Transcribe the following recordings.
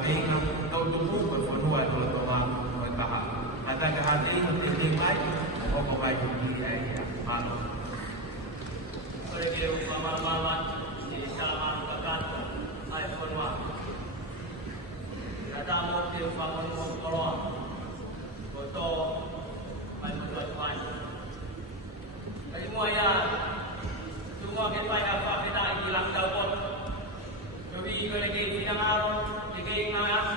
Sabi ng tutubo ko nuwa to wa mo baka. At ang hati ng tinimay o ko ba yung ay malo. Oleh pemahaman di dalam pekan iPhone 1. Kata mau di bangun kolon, foto main tuan. Dari muaya, semua kita apa kita hilang telepon. Jadi kalau lagi tidak ngaruh, lagi ngaruh,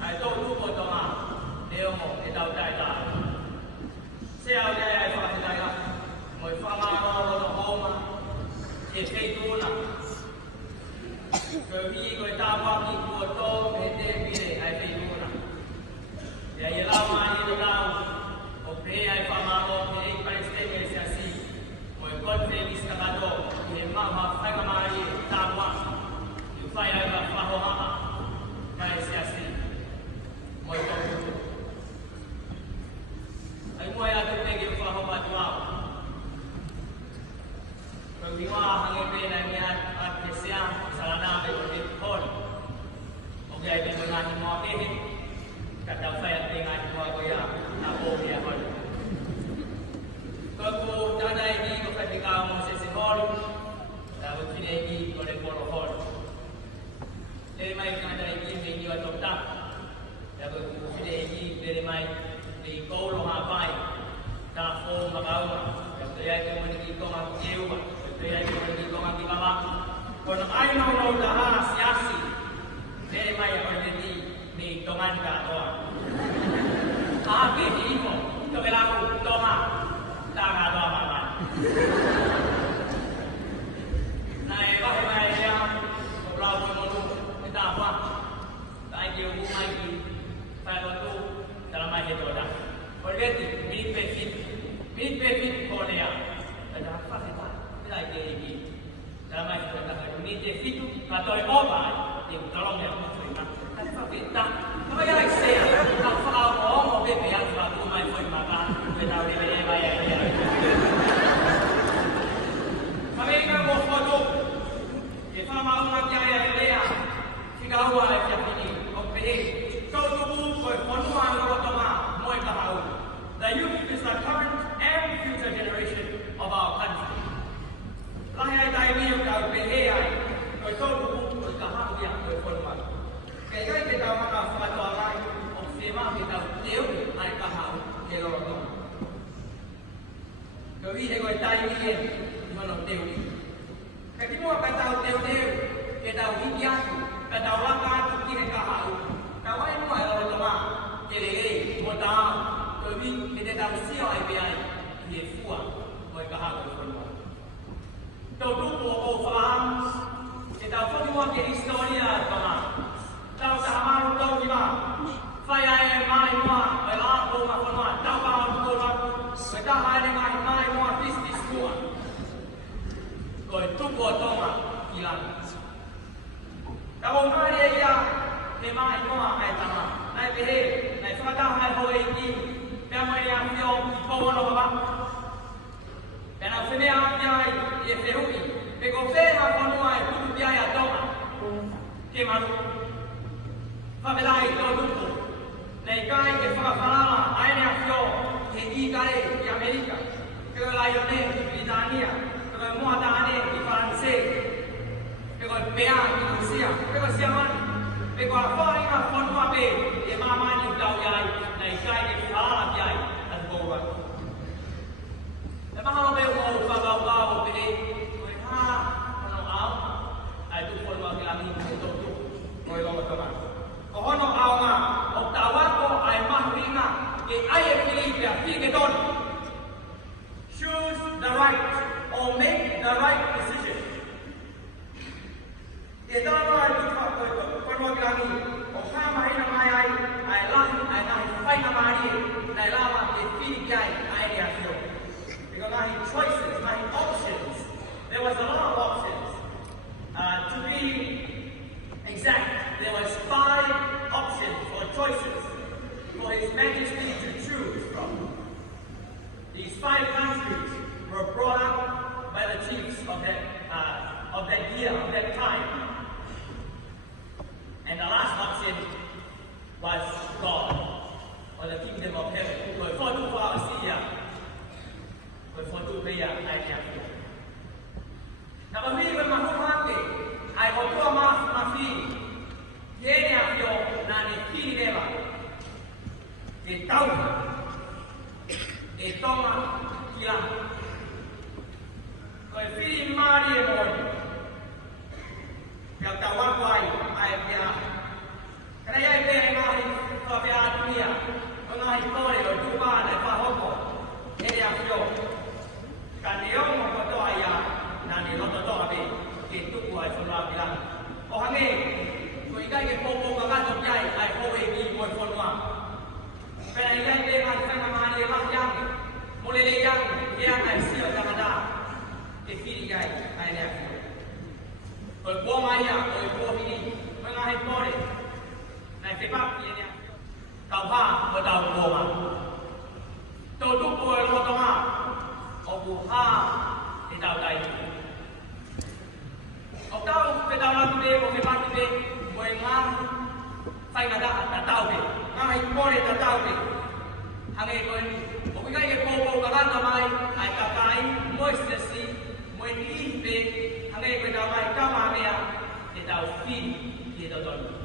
itu lu foto mah, dia mau kita udah dah. Saya udah apa kita ya, mau faham atau homa. Để xây tu là rồi khi người ta vào thì của tôi để để ai xây tu là để lao mà đi lao ở đây ai phải mà ở đây Palesiteni Siasi mỗi con về đi sang đó để mà phải mà đi tam mà thì phải ai mà phải hoa phải Siasi mỗi con ai mỗi ai cũng phải cái phải hoatua Pagdiwa ang ipinanian at Siasi, Salanave, Oliveti, Holi. Kung ay pinunahin mo akin, katapay at tingahin mo ako yan, nabuhi ako. Kung nanay ko katikaw mo sa Holi, dapat pinagi ko rin puro Holi. Dari may nanay ko may niyo at utang, dapat pinagi dari may may kolong apay, tapos makawa, kaya ko manigito ang iwa. Kaya ito dito ang ibaba. Kung ayaw mo na Siasi, dahil may Oliveti, may Tongan ka ito. Hindi mo, ito kailangan Tonga, tanga ito ang mga. Naibahin may yan, mabraw ko mo ito, ito apa, dahil yung umay ki, pero ito, dalamay ito na. Oliveti, minipefit ko niya. Kaya pa kita. Lagi dalam itu kata ini itu kata obat yang tolong yang mencerita kata kita apa yang saya tak faham mau berbeza sebab main main makan betul dia bayar dia kami kan mau foto kita mau nak jaya dia fika yang ini okey kau tunggu penuhan pertama mau tahu the youth is the current and future generation of our country. Lahir dari yang kau pelihara, kau tahu buku kamu yang berkorban. Kaya kita makan satu orang, opsima kita tahu ai kamu kelorong. Kau ini kau tahu ini mana tahu. Kau mau tahu kita hidup, kita lakukan kita kamu. Kau ini mau orang kelihara, mau tahu. Kau ini kita tahu siapa yang dia fuah, mau kamu berkorban. Todo o faham kita semua ke historia kama tahu sama tahu lima faya mai mua ela ko ma ko ma tahu ba ko ma kita hai mai mua fisti semua ko tu ko toma hilang kalau mai ya ke mai mua ai tama nai behe nai fata hai hoi ki dia mai yang yo ko no ba dan akhirnya dia Yehuda, pegofera panua e tudo biaya Tonga, que malu, favela e todo mundo, nei cai que fala a NFO, que Italia e América, que la Ione, Britania, que la Moadane e francês, que o PA e Rússia, que o Siasi, que o fora a panua be, e mamani dau yai, nei cai que fala biai, as boas. Memang orang yang faham ini, orang awam, itu pun bagi kami untuk orang teman. Orang awam, oktawa ko ay mahrina, ke ay Filipina, Figeton, choose the right or make the right decision. Ito na itu pun bagi kami, orang mahina mayai, ay lah fay na mari, ay lama ke Filipina ay diasyo. Because I had choices, I had options. There was a lot of options. To be exact, there was 5 tahu goma. Todo boleh lo toma. Obu ha di tahu dah. Obu tahu kita lagi deh, obu mati deh, boleh ngam. Saya nada tak tahu deh. Ngam boleh tak tahu deh. Hanya itu ni. Obu kaya kopo kawan ramai, ay kakai, moi Siasi, moi ni deh. Hanya itu ramai kamar dia. Kita fin kita tahu.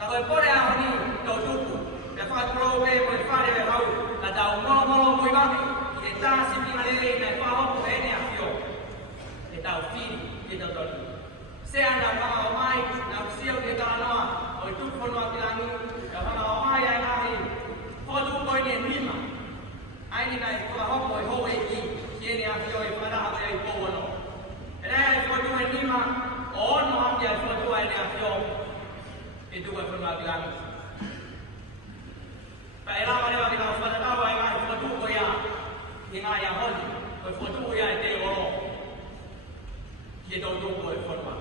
Kalau boleh apa ni, tahu tu. Dapat pro be boleh fare be tahu. Tahu mau boleh bagi. Kita sini ada ni, tahu boleh ni afio. Kita fin kita tahu. Saya nak tahu mai, nak siap kita nak. Oi tu pun nak bilang ni. Kalau nak mai yang ni, foto boleh ni lima. Ini nak kalau boleh Holi ini afio pada apa yang boleh. Foto ni lima. Oh, nak dia foto ini afio. Itu bukan bilang. Baiklah, pada kita sudah tahu yang foto koya, yang ayah Holi, foto koya itu orang. Kita tahu foto.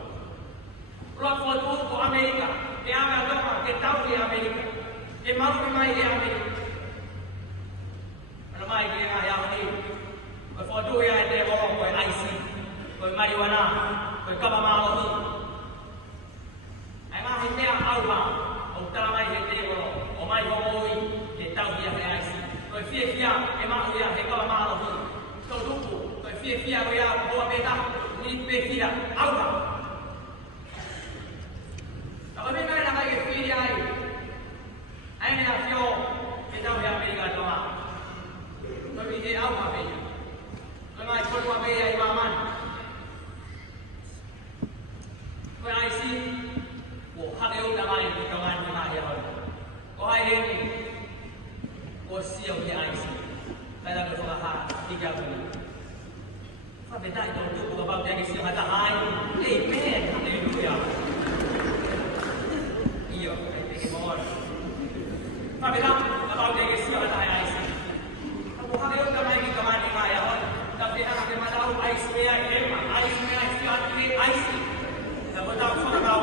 Kalau foto ke Amerika, dia ambil apa? Kita tahu di Amerika. Dia mahu main di Amerika. Kalau main di ayah Holi, foto koya itu orang koy IC, koy marijuana, koy kabama Holi. Emang hindi ang awa, o tamay hindi ko, o may homoy, kita uya kaya isi. Kaya fiya, emang uya kaya kalamalo hi. Tutupo, kaya fiya uya, buwa beta, ni fiya, awa. Kami may nakaya fiya ay na fiyo, kita uya Amerika doa. Kami hindi awa kaya. Kaya may kulwa kaya iwaman. Kaya isi, hak yang damai di kawan kita yang kau hari ini kau siap di IC dalam beberapa 3 bulan. Apa benda itu untuk bapak yang siap ada hai? Amen, haleluya. Iya, ini mohon. Apa benda bapak yang siap ada hai IC? Kamu hak yang damai di kawan kita yang tapi nak kita tahu IC yang IC siap di IC. Kamu tahu soal kau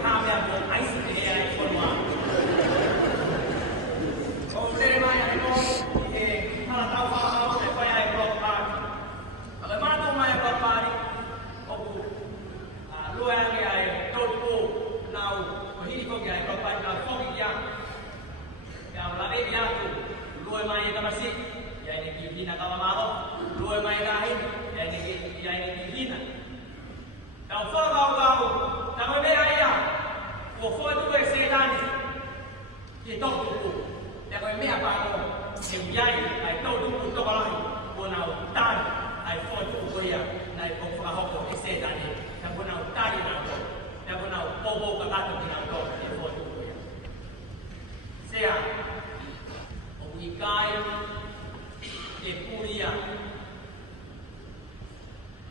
Kami yang IC ini yang informa. Kalau dari mana itu, kalau tahu apa yang berlaku. Kalau mana tu mana berlaku ni, luar yang totu, nau, ini kau yang berlaku nau, kau yang lebih yang tu, luar mana yang masih, yang ini hina kalau malu, luar mana lain, yang ini hina. Kalau kau, kalau beraya. 我说这位谁让你到处不，那个面包，牛羊来到处不到来，我拿蛋来说这个呀，来讲说好过一些单的，那我拿蛋的拿过，那我拿包包个蛋的拿过，来说这个呀。这样，我应该也不一样，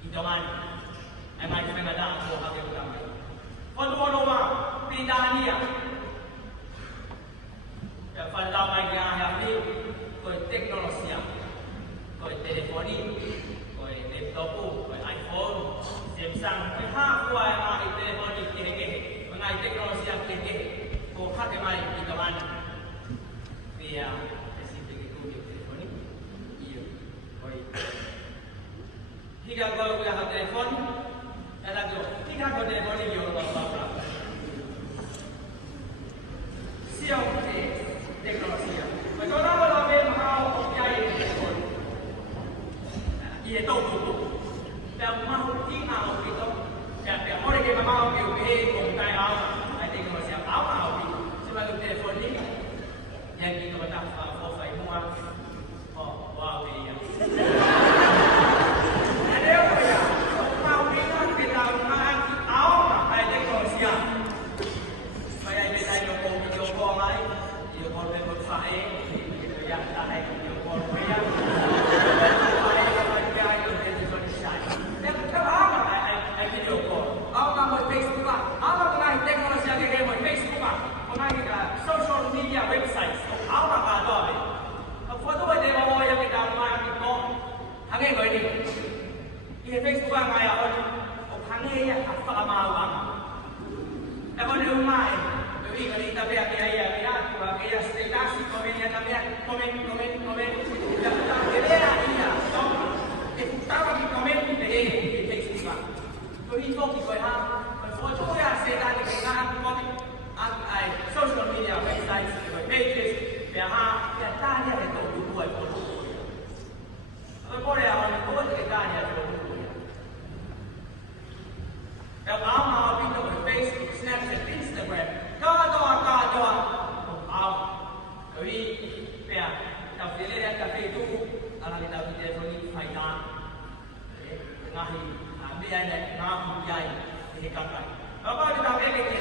你懂吗？哎妈，这边个蛋我还给不干嘛？我说嘛。Pidania, yang pada bagian yang ni, kau teknologi, kau telefoni, kau laptop, kau iPhone, Samsung, kau hak kau yang ada telefoni kene, mengenai teknologi yang kene, kau hak yang mana di mana? Dia seperti itu dia telefoni, iya, kau. Jika kau yang ada telefon, ada tu, jika kau telefoni dia orang apa? Siapa teknologi? Macam mana kalau memang jaya telefon? Ia tahu tu. Dan mahu tinggal itu, dan orang yang mahu pilih kontak apa, teknologi apa itu. Sebab telefon ni yang kita betul profil semua. Oh, wow dia. Ada apa ya? Mahu tinggal kita mahu apa? info thì coi ha mình có chỗ ra xe ra thì người ta có ai social media website rồi pages để ha để taเนี่ยđể tổ chức buổi tổ chức rồi có để họ có cái taเนี่ยtổ chức buổiแล้วเอามาพิมพ์ใน Facebook Snapchat Instagram ก็เอาvì bây giờ đọc đến đây cà phê tu anh ấy đọc đến đây thì phải đàn ngahi bây giờ này ngah hujai ini kakak apa kita lihat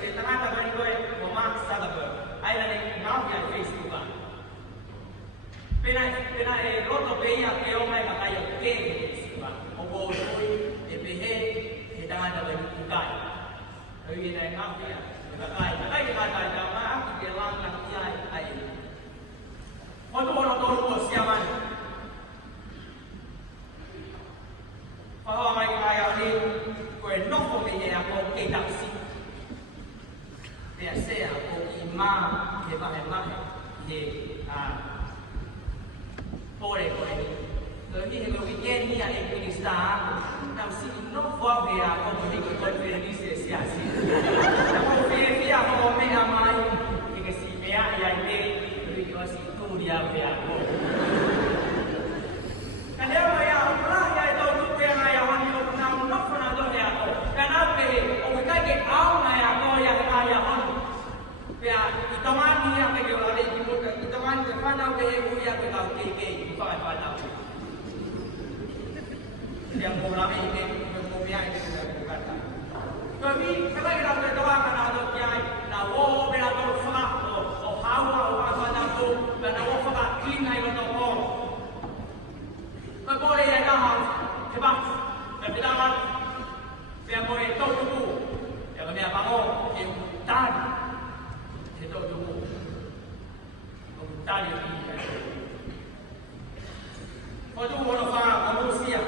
di tengah tengah itu rumah sahabat ayah ini ngah hujai Facebook kan pena roto peya keo mai makai yang ke kan obooi EPH di tengah tengah itu kai tapi ini ngah hujai kakak kita jamaah kita langkah hujai ayah Foto siaman. Kalau mai kaya ni, kau nak kau ni aku kita si. Biasa aku imam, hebat ye boleh. Jadi kalau weekend ni ada Pakistan, nam si nak buat dia aku pergi ke Konifelenisi Siasi. Aku pergi aku main amai, kita si dia yang ni. Dia aku. Kalau saya pernah ya itu tu yang saya wanita nak pernah tu ya aku. Kenapa? Orang kaya awak ya aku yang saya wanita. Ya kita mana yang kita lari kita mana mana kita buaya kita kiki kita mana. Yang problem ini problem itu kata. Tapi kalau kita berdoa kerana Allah dia, nak wah berdoa semua, hawa tu, dan awak fakak kini ayat Allah. Kau boleh yang dah hebat, tapi dah dia boleh tahu tu, yang dia bangun, dia hutan, dia tahu tu, hutan itu. Kau tu orang faham manusia,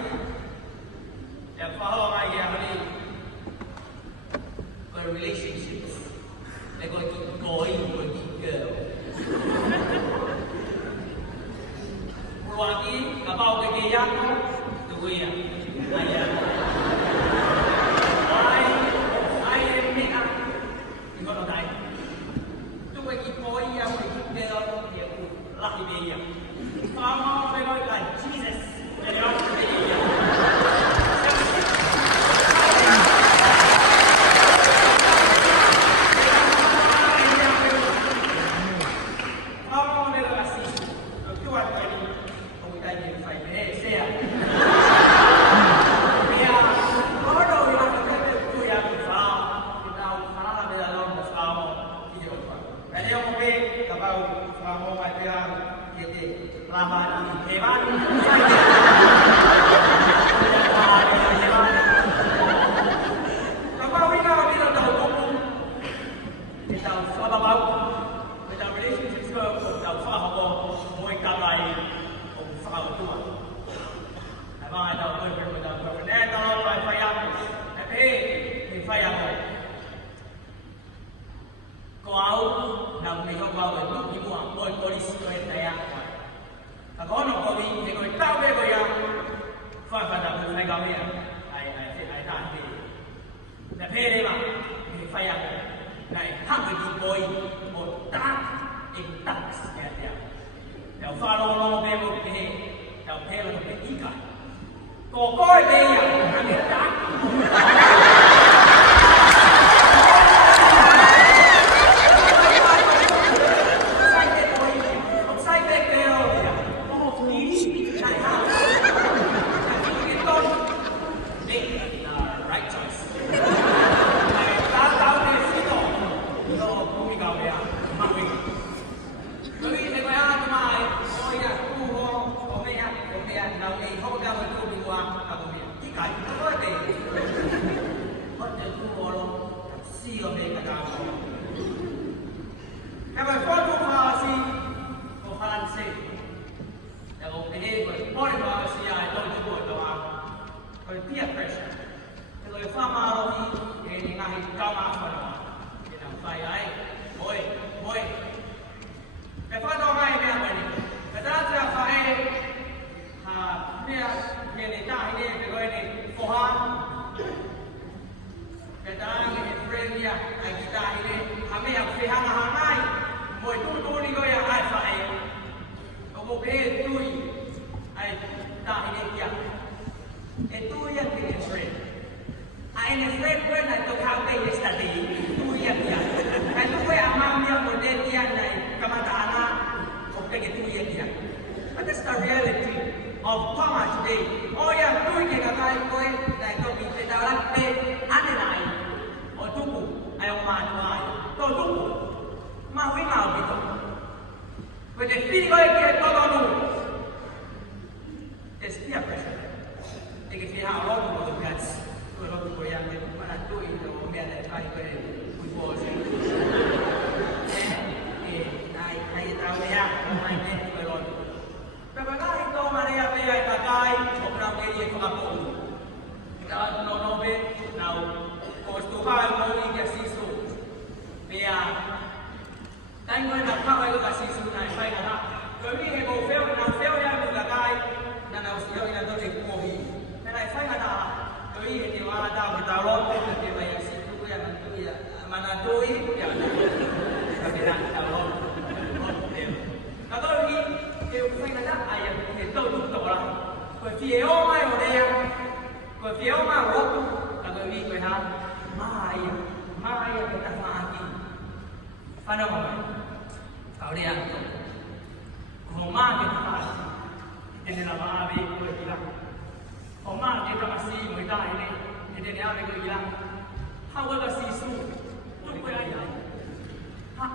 yang faham ayat ini, relationships, they going to keep going, girl. Puluhan ini, kapau kegiatan, tu ya, ayah. Ayah ni ah, ikut orang. Tu bagi koi yang bagi girl, dia pun laki dia. Kalau mereka kan Jesus, jadi orang dia. Hãy subscribe cho kênh Ghiền Mì Gõ để không bỏ lỡ những video hấp dẫn. ai kita ini kami yang pihak hangai moi tu ni ko ya ai fa ai ko ke tui ai ta ini dia itu yang dengan friend ai ne friend pun ai to kau ke yesterday tu yang dia ai tu ko amang dia model dia nai kamata ana ko ke itu yang dia. But that's the reality of Tonga today. Oh yeah, doing it again, going like to be the direct day, anilai, or tuku, I don't mind why. To tuku, ma we now be done. But the feeling I get to know, there's peer pressure. They can see how long ago that's to a lot of young men when I do it, or men that try to we was. I tell me, my name is Lord. Bagaimana itu Maria Maria pakai program ini pengampun. Kita nonobe, now kostuhan mau ingin sisu. Biar, tapi kalau nak kau itu kasih sisu naik baik tak? Kalau ini kau fail yang tu gagai, dan usia ini tu dikohi. Naik baik tak? Kalau ini di mana dah kita lompat ke bayar sisu yang tu ya mana tu ya. Tapi nak kita lompat. Kalau ini kêu phanh là đắt ai thì tôi cũng tổ lắm bởi phía mai ở đây bởi phía mai ở đó là bởi vì người ta mai người ta pha gì pha đâu mà ở đây ăn họ mai người ta pha gì nên là mai bị người gì lắm họ mai người ta mà xì người ta này nên là bị người gì lắm how will I see you lúc bây giờ ha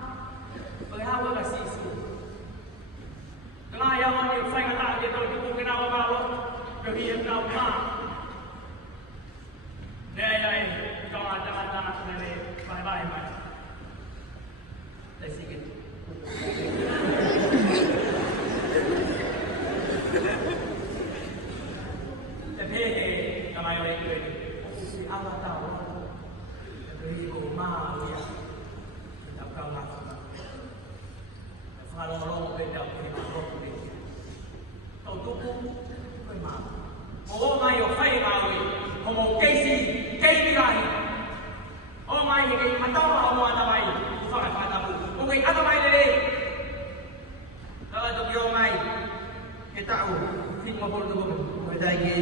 bởi how will I see you Kaya yang orang saya kata dia tahu cukup kenapa baru kehidupan nama. Dia ini kalau ada dari bye. Let's see it. Tapi kami orang itu si Allah tahu. Tapi rumah dia tak kau masuk. Kalau orang beda hidup tàu tu cũng hơi mà ô mai ở phay vào thì không một cây gì này ô mai thì cái ăn tao là ông ăn tao mày sao lại phải tao ô cái ăn tao mày đi tao vô mai cái tao xin một con tụi người ta gì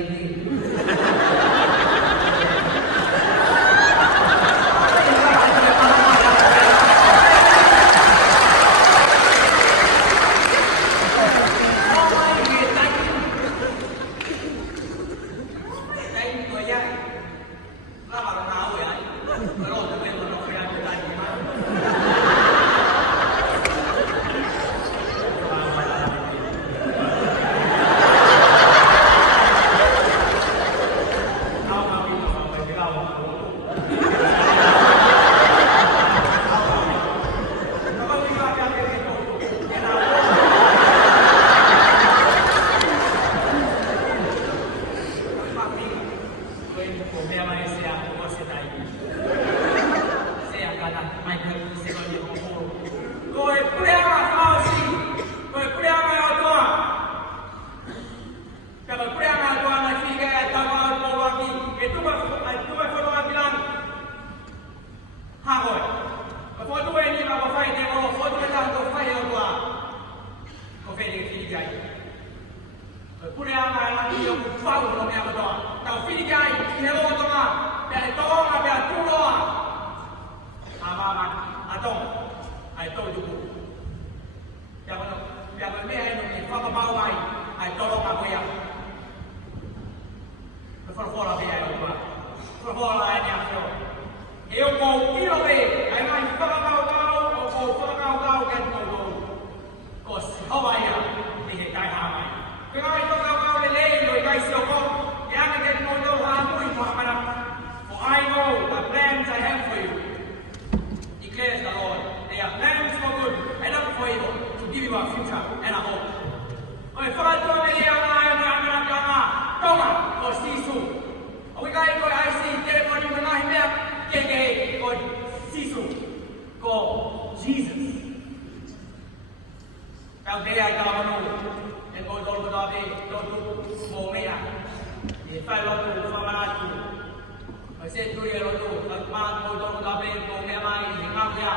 mang motor gabe kong emai ngapya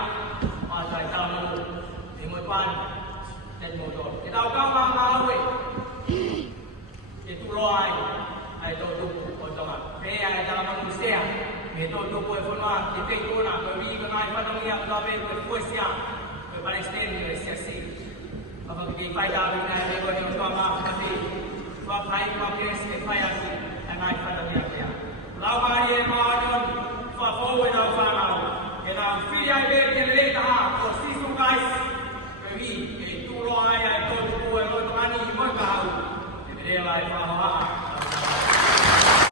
pasai tamu dimutuan dan motor kita kau mawe itu roai itu tubuh otomat saya dalam manusia itu tubuh semua kita itu nak beri kenai pada dia gabe Uesiliana Palesiteni Siasi apa kita faedah dengan mereka yang utama tapi sebab hai pakai sekaya dengan pada